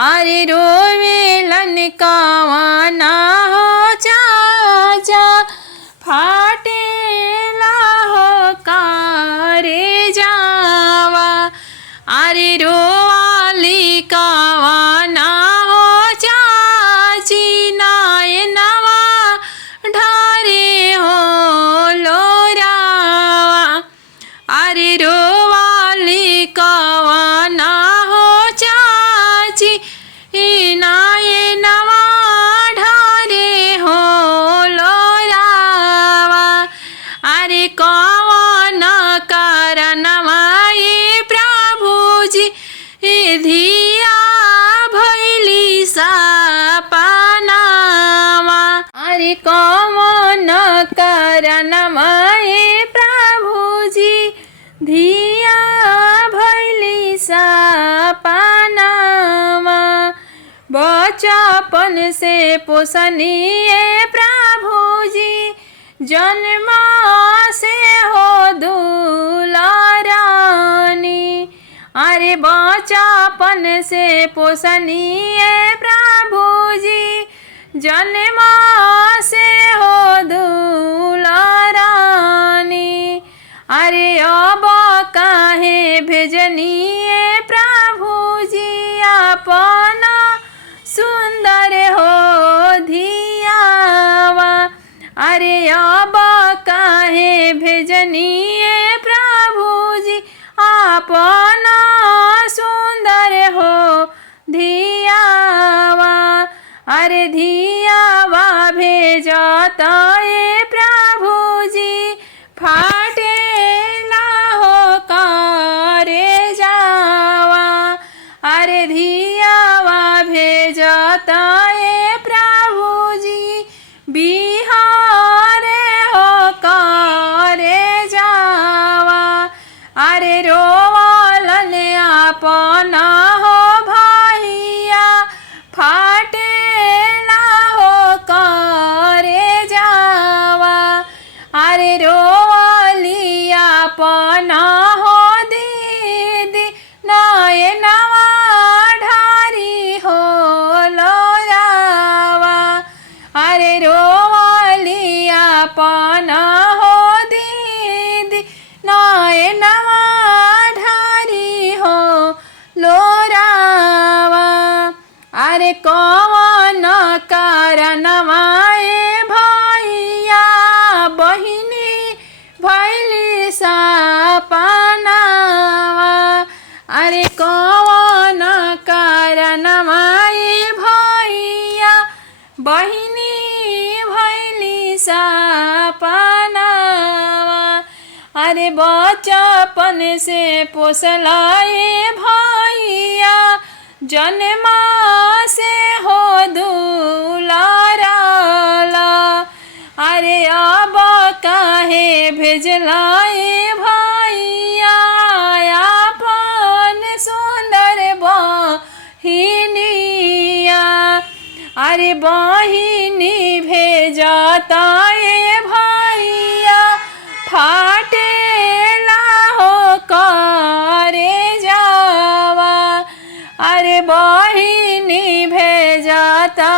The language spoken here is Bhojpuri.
अरे रोवेलन कावाना हो चाचा, फाटेला हो कारे जावा। अरे रोवाली कावाना हो चाची, नायनवा ढारे हो लोरावा। अरे रोवाली कावाना हो चाची, नायनवा ढारे हो लोरावा। अरे कवन कारणवा ये प्रभुजी धिया भैली सपनावा। अरे कवन कारणवा ये प्रभुजी धिया भैली सपनावा। बचपन से पोसनिए प्रभुजी, जन्म से हो दुलारानी। अरे बचपन से पोसनिए प्रभुजी, जन्म से हो दुलारानी। अरे अब काहे भेजनिए प्रभुजी, अपना सुंदर हो धियावा। अरे अब काहे भेजनिए प्रभुजी, अपना सुंदर हो धियावा। अरे धियावा भेजता ये प्रभुजी, फाटेला हो कारे जावा। अरे धियावा भेजता ये प्रभुजी, बिहारे हो कारे जावा। अरे रोवालन अपना हो भैया, फाटेला हो कारे जावा। अरे रोवाली अपना हो दीदी, नायनवा ढारी हो लोरावा। अरे रोवाली अपना हो दीदी, नायनवा ढारी हो लोरावा। अरे कवन कारणवा ये भैया बहिनी भैली सपनावा। अरे कवन कारणवा ये भैया बहिनी भैली सपनावा। अरे बचपन से पोसला ये भैया, जन्म से हो दुलाराला। अरे अब काहे भेजला ये भैया, अपन सुंदर बहिनिया। अरे बहिनी भेजता ये भैया, फाटेला हो कारे जावा। अरे बहिनी भेजता